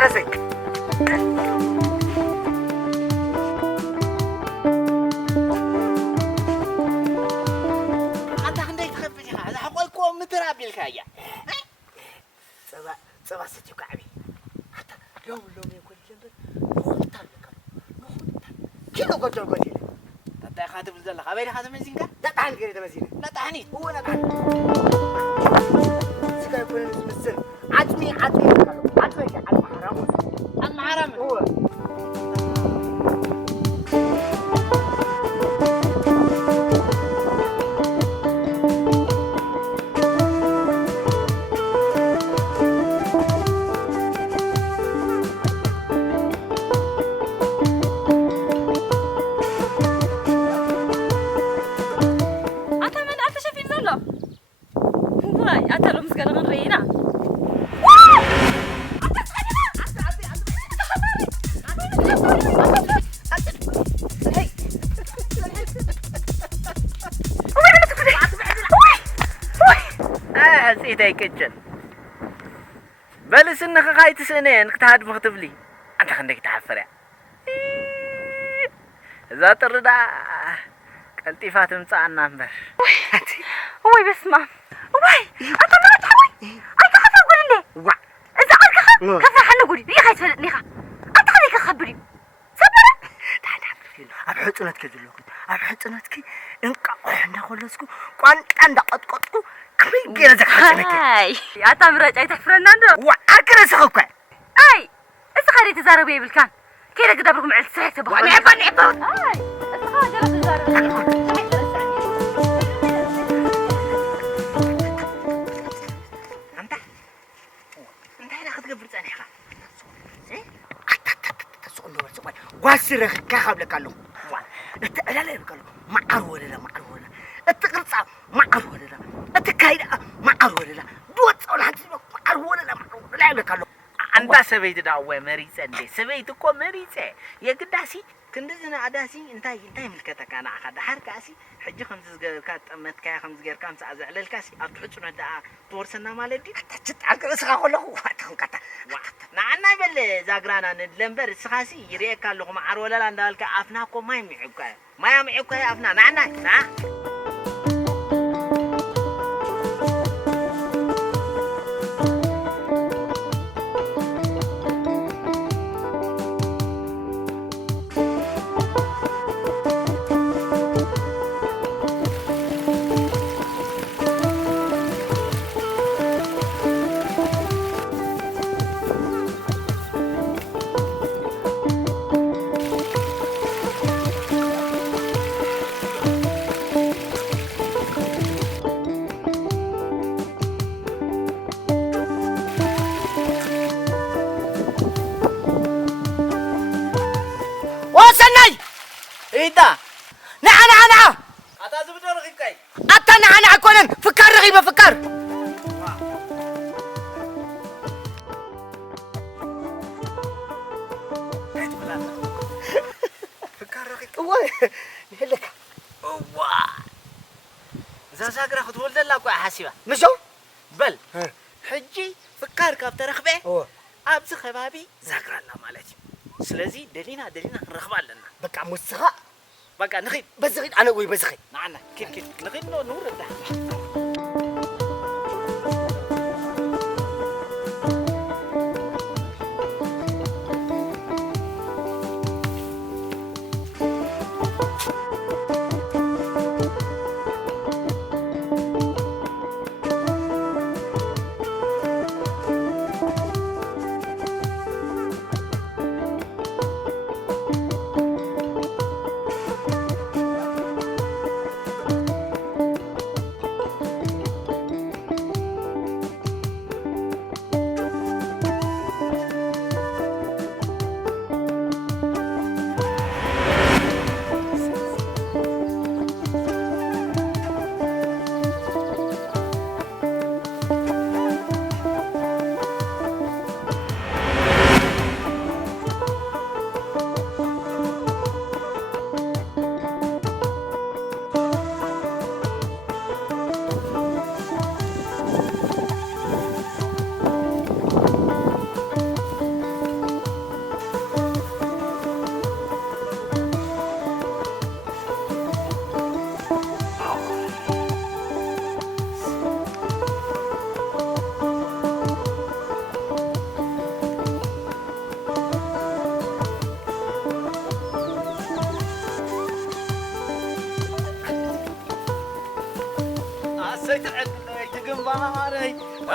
فرسي أنت عندك تخبي هذا حقولكم مترابي الكاية سبا ستي كعبي حتى لوم يقول جنب نخطر لك نخطر كيلو قدر قدر أنت خاتم الزلة خبير خاتم الزنكة لا تعني كده تمزينه لا تعني هو أنا سكاي يكون مسمسن عجمي تكلم عجمي عجم حرام المحرم هو سيدي كجن بلس إنك خايت سنين كتهاد مكتب لي أنت خندك تعفرع ذات الرداء قلتي فاتم صعنا نمبر وي بسمع وي أنت ما تحوي أي كخف أقول لي وا إذا قال كخف حنا قولي ليه خايت فلت ليها أنت خليك خبري صبر تعال أب حطنتك دلوقتي أب حطنتك إنك إحنا خلصكوا قان قطقطكوا كمين جينا زكحتنك هاي يا تمرج أي تحفرنا عنده وأكره سخوكا أي إذا خليت تزاربي بالكان كده قد أبركم على الساعة تبغى ونعبا أي إذا خلاص جرس تزاربي أنت هذا خد قبل ثاني حاجة واسرخ كخبل قالوا لا قالوا ما أروى لا ما أروى لا التقرص ما أروى لا التكايد ما أروى لا دوت ولا حد ما أروى لا ما أروى لا قالوا أنت سبيت دعوة مريض عندي سبيت كم مريض يا قداسي كندزنا عداسي انتي ملكتك أنا أخذ حركاسي حجي خمس كات متكا خمس غير كام ساعة على الكاسي أتحسنا دا تورسنا مالدي تتعرق اسخا خلو تخنقتا نعنا بل زاغرانا ندلمبر سخاسي يريك لكم عرولا لاندالك أفناكم ما يمعوكا ما يمعوكا أفنا نعنا نعم إيدا نعم أتازم بدور كاي أتنا أنا أكون فكر رغيب فكر فكر رغيب واه يهلك واه زازاقرا خد ولد الله قاع حسيبه مشو بل حجي فكر كاب ترخبه أوه أبز خبابي زاقرا الله مالتي سلازي دلينا نرخبا لنا بقى مسخة بقى نخيب بزغيد أنا وي بزغيد نعنا كيف نخيب نور ده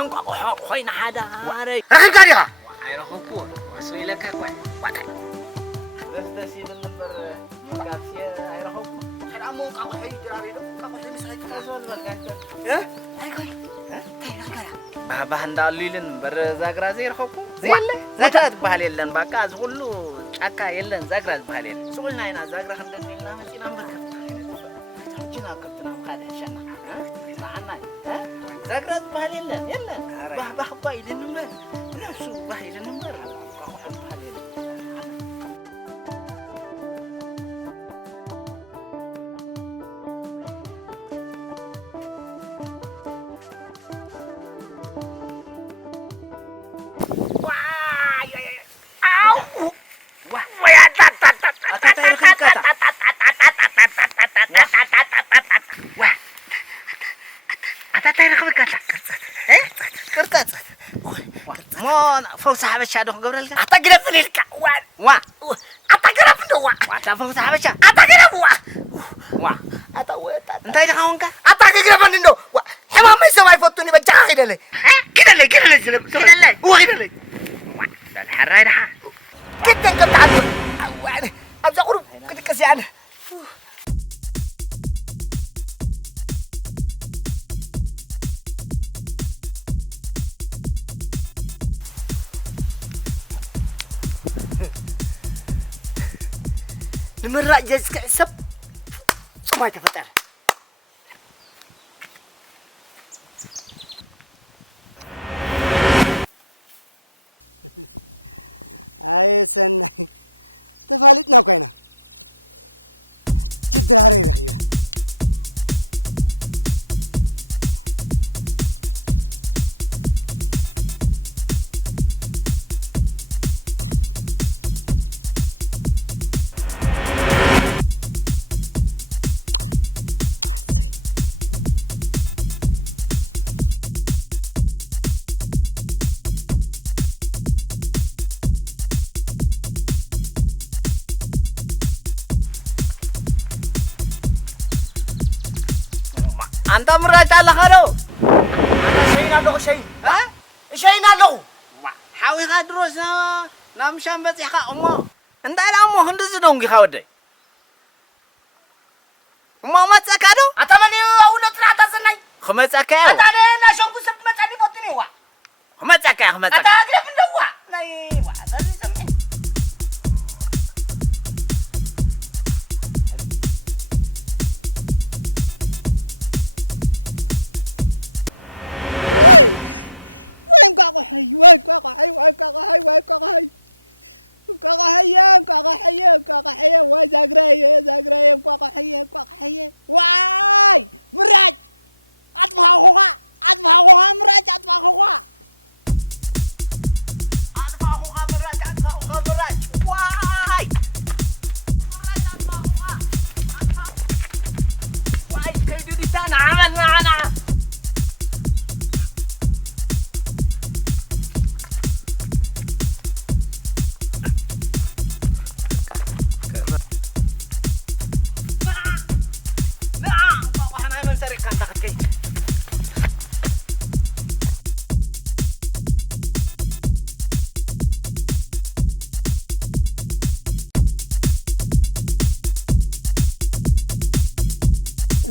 انقاق خوينا حدا هاري أخي قاريها عيرخوكو واسوي لك كوي بس من نمبر كافيه عيرخوكو أنا مو قاق حي جاري قاق حي مسحي تزول بقى ها هاي قوي ها كاين قارا باه እንዳሉልን በር ዛግራ ዘይርኸኩ ዘየለ ዛግራ ዝበሃል የለን በቃ እዚ ሁሉ ጫካ የለን ዛግራ ዝበሃል የለን ስቁልና ኢና ዛግራ ክንደሚልና መፂና ምርከብ ጅና ከብትና ምካደ ሸና ማዓና ዛግራ ዝበሃል የለን ባህ ባህ ባህ ኢልን እምበር ነፍሱ ባህ ኢልን እምበር ዝበሃል የለን فوز حبشة ده قبل كده. أتقرب في الكا وا أتقرب في دوا فوز حبشة. أتقرب وا أتوت أنت إذا كون كا. أتقرب في دوا حمام يسوي يفوتني بجاه كده لي كده لي كده لي وكده لي وا ده الحراي ده كده كم تعبوا أبغى أقول كده كسيان المرة جالس كعسب ما تفتر أي سنة تفالتنا كوينا جد راري رخيبة أنت مرات على خرو أنا شيء نالو شيء ها شيء نالو حاوي خدروس نام شام بس يا أمه أنت على أمه هندس دونجي خاودي أمه ما تسكادو أتمنى أقول ترى تسني خمس أكاو أنا شنكو سبت ما تاني بطني وا خمس أكاو أتاقرب من دوا ناي وا ترى سمعني وين قاقو حي وين قاقو حي وين قاقو حي وين قاقو حي قاقو حي قاقو حي قاقو حي وين زاغراي قاقو حي واي مراج أطفاها مراج أطفاها مراج واي واي كيدو دي تانا عمل معنا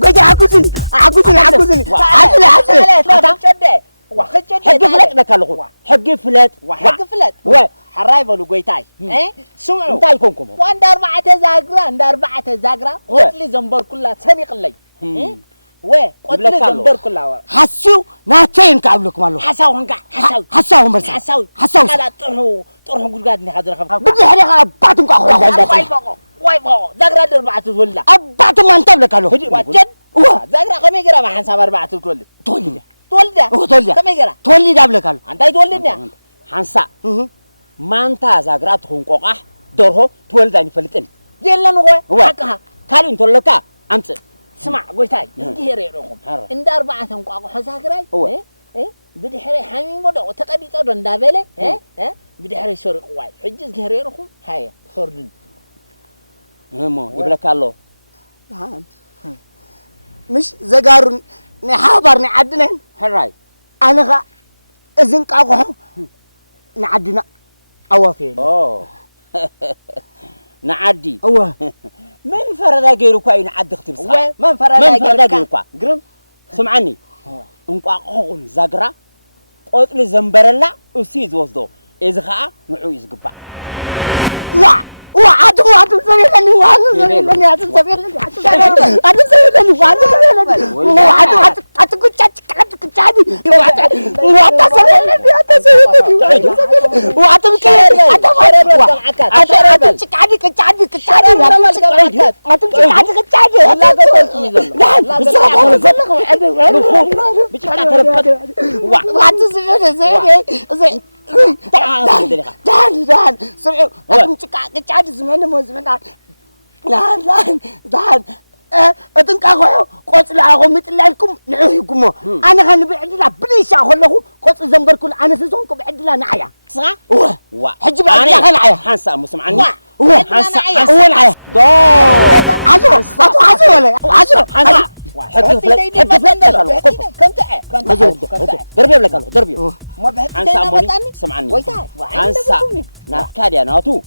قاعد عكوزني حق فلت حراي بلو قويتاي سمعوا انتاي كونكم وان أربعة زاقرة قتلي زنبر كلها سني قلي قتلي زنبر كلها حسوا ناتين كعبلك مالو حساو بس حساو لا طرحوا قول قادني حاضر خف بدي حريق أباتهم كأخوة واي بقى زاقرة 4 تولد أباتهم ما انتبه لك له وجد زاقرة كم يقرأ ما حنساب 4 تولد تولد كم يقرأ تولد قبلك له أنت تولدني حنسا ما أنت زاغرات هون قاح دوره تولدني فلتين يلا نقول حقها كارين تولكا أنت اسمع قويتاي نجيري روحهم إن 4 تنقاقو حزاقراي بدي حري حامين بدو تقدي تودن دابله بدي حري سورق واي حجز جيري روحهم هاي فردن همو يبلك الله مش زقارن نحابر نعدنن هراي أنا إذن كأخو نعدنا أوافين نعدي أوه من فردا غيرك أي نعدي اختي بصراحة من فردا غيرك قرم سمعني انقاقون زاغرا قطل زنبرلا أسيز وصدو إذا خا نعو يزقبا وعدو زبيلني دان سمعوا أتمسك قاعد زمان مو زمان دان أتنك أخوه قص لا أخو مثل لكم نعيكم أنا خلني بعدلا بليش أخوه قص زنبر كل أنا سيزونكم بعدلا نعيا صح حج بعدلا نعيا حنسا مسمعني حنسا أول نعيا دو عزو حد دربي لك الله دربي حنسا أموني سمعني حنسا ناتكاد يا ناتو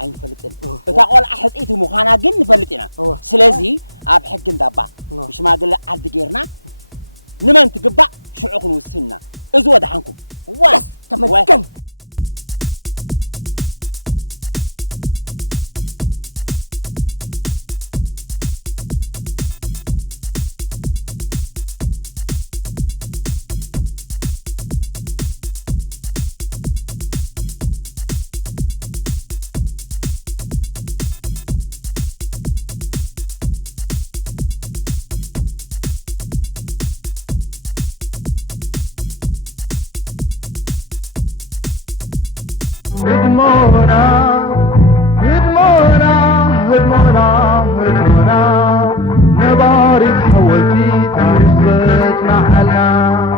عين فلتين بتقول أحد إيته مخانا جن فلتينا سلازي أب حق دابا مش ما قال عد جيرنا نمان تقبع شعوق وسنا أزود عنكم تمسكن نبارك حولتي تعرفت معنا